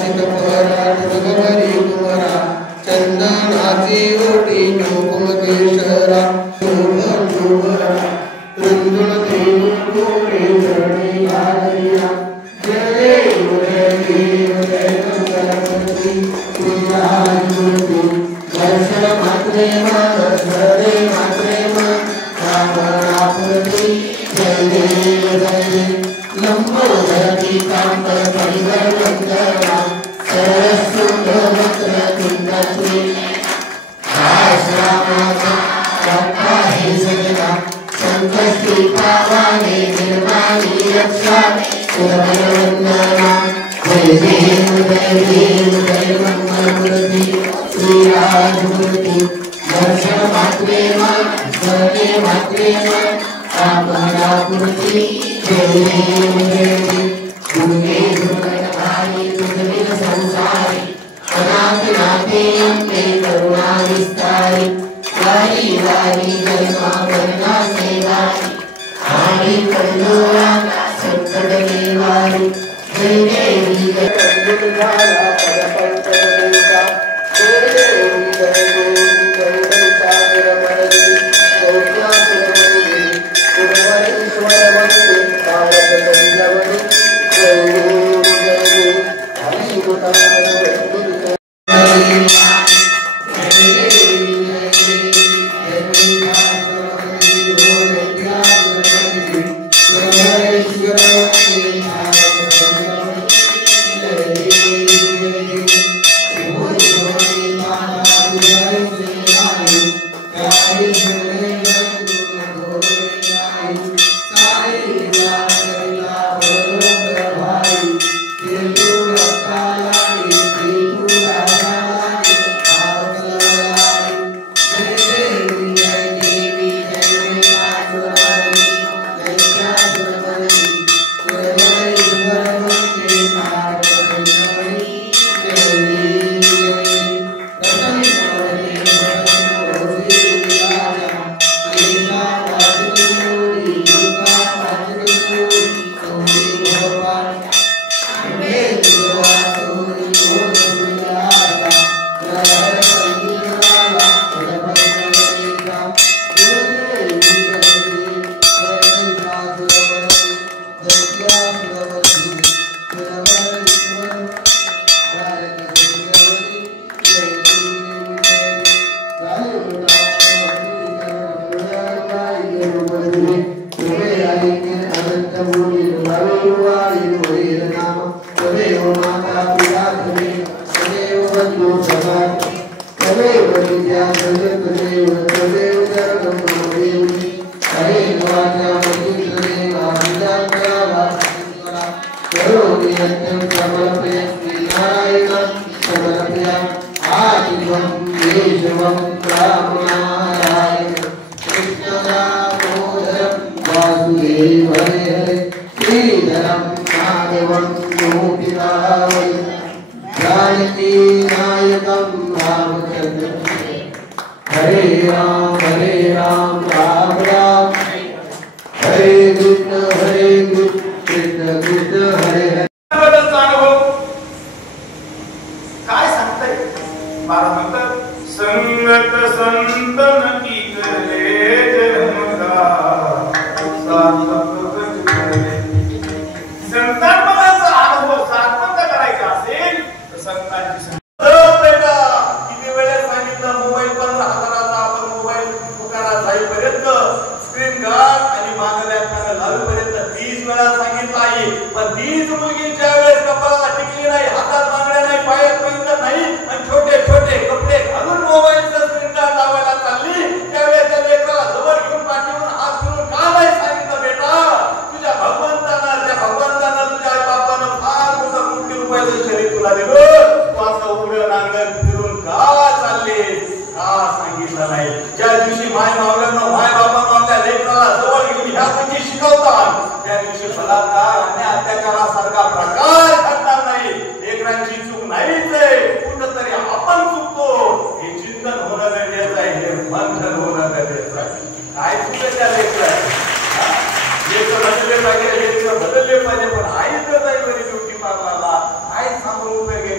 चितपरा कुमरा चंदनाची ओटी कुमकेशरा शोभरा रुंजुण देऊ कोरे धरणी आलिया जय गणपती श्रीराजमूर्ती दर्शन मात्रे मात्रे रामरापुरती जय देव लंबोदरी कांत परिवर्तना सरस्वती कुंडत्री आश्रमाचा सत्ता हे सगळा संकष्टी पावाने निर्माणी रक्षा सुरवंदना जय देव मंगलमूर्ती श्रीराजमूर्ती दर्शन मात्रे रामरापुरती जय देव दुर्गे दुर्गतकाली दुर्गेन संसारी अनाथि नाथे अम्बे करुणा विस्तारी वारी वारी जन्मा करना सेवारी आदि कल्लोला संकट निवारी जय देवी कंदुधारा परपंचदेवता जय देवी जय सागर मरदी गौत्या सुरवंदी पुरवरीश्वर वंदे पावक संजवनी जय देवी हरि बदलले पाहिजे पण आईच नाही बरी ड्युटी मारला आई सांगून उपयोग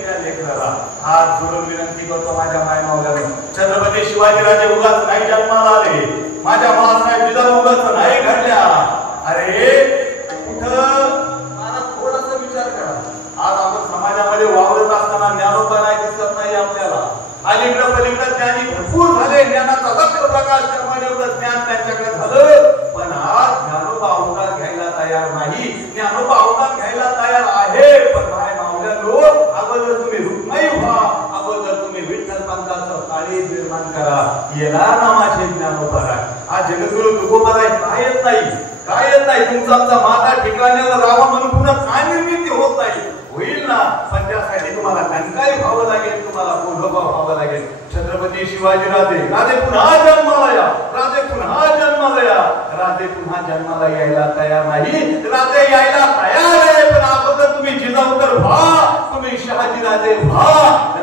लक्ष प्रकाश निर्माण एवढं ज्ञान त्यांच्याकडे झालं, पण आज ज्ञानोबा अवतार घ्यायला तयार नाही. ज्ञानोबा अवतार घ्यायला तयार आहे, पण काय मावल्यानो, अगोदर तुम्ही रुक्माई व्हा, अगोदर तुम्ही विठ्ठल पंथाचं काळी निर्माण करा. येला नामाचे ज्ञानोबा आहे. आज जगद्गुरु तुकोबाराय काय येत नाही, काय येत नाही. तुमचा आमचा माता ठिकाण्यावर राहा म्हणून पुन्हा काय निर्मिती होत नाही. होईल ना, पण त्यासाठी तुम्हाला टंकाई व्हावं लागेल, तुम्हाला कोल्होबा व्हावं लागेल. छत्रपती शिवाजी राजे पुन्हा जन्माला या, राजे पुन्हा जन्माला या. राजे पुन्हा जन्माला यायला तयार नाही, राजे यायला तयार आहे, पण अगोदर तुम्ही जिजाऊ तर व्हा, तुम्ही शहाजी राजे व्हा.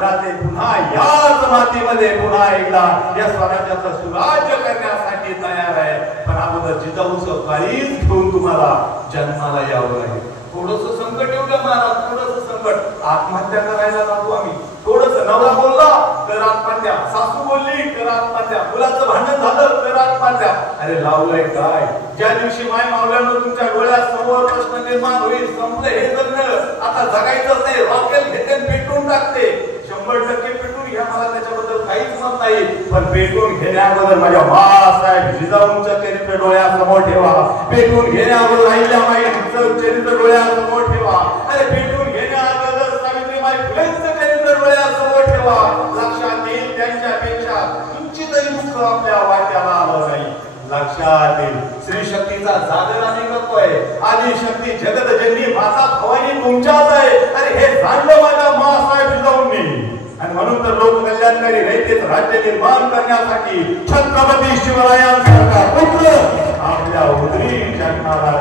राजे पुन्हा याच मातीमध्ये पुन्हा एकदा या स्वराज्याचं सुराज्य करण्यासाठी तयार आहे, पण अगोदर जिजाऊचं काळीच घेऊन तुम्हाला जन्माला यावं लागेल. थोडस संकट येऊया महाराज, थोडस संकट. आत्महत्या करायला जातो आम्ही, थोडस. नवरा बोलला तर आत्महत्या, सासू बोलली तर आत्महत्या, मुलाचं भांडण झालं तर आत्महत्या. अरे लावलंय काय? ज्या दिवशी माय मावल्यानं तुमच्या डोळ्यासमोर प्रश्न निर्माण होईल, संपलं हे जगणं, आता जगायचंच नाही, रॉकेल घेते पेटून टाकते. 100% पेटून घ्या, मला त्याच्याबद्दल काहीच मत नाही, पण पेटून घेण्याबद्दल माझ्या बाळासाहेब जिजाऊंचं चरित्र डोळ्यासमोर ठेवा. पेटून घेण्यावर राहिल्या माईचं चरित्र डोळ्यासमोर ठेवा. अरे पेटून घेण्याबद्दल सावित्रीबाई फुलेंचं चरित्र डोळ्यासमोर ठेवा. लक्षात येईल त्यांच्यापेक्षा किंचितही दुःख आपल्या वाट्याला आलं नाही. लक्षात येईल. श्री शक्तीचा जागर आम्ही करतोय. आदी शक्ती जगत जननी माता भवानी तुमच्याच आहे. अरे हे जाणलं माझ्या मासाहेब जिजाऊंनी, आणि म्हणून तर लोक कल्याणकारी रयतेच राज्य निर्माण करण्यासाठी छत्रपती शिवरायांसारखा पुत्र आपल्या उदरी जन्माला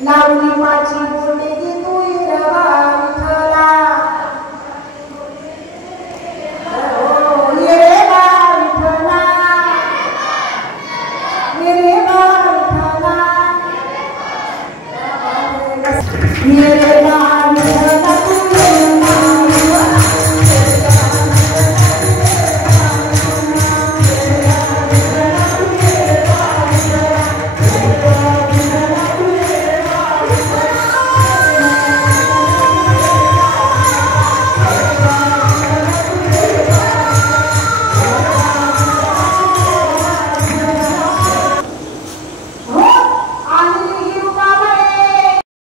लावणी माझी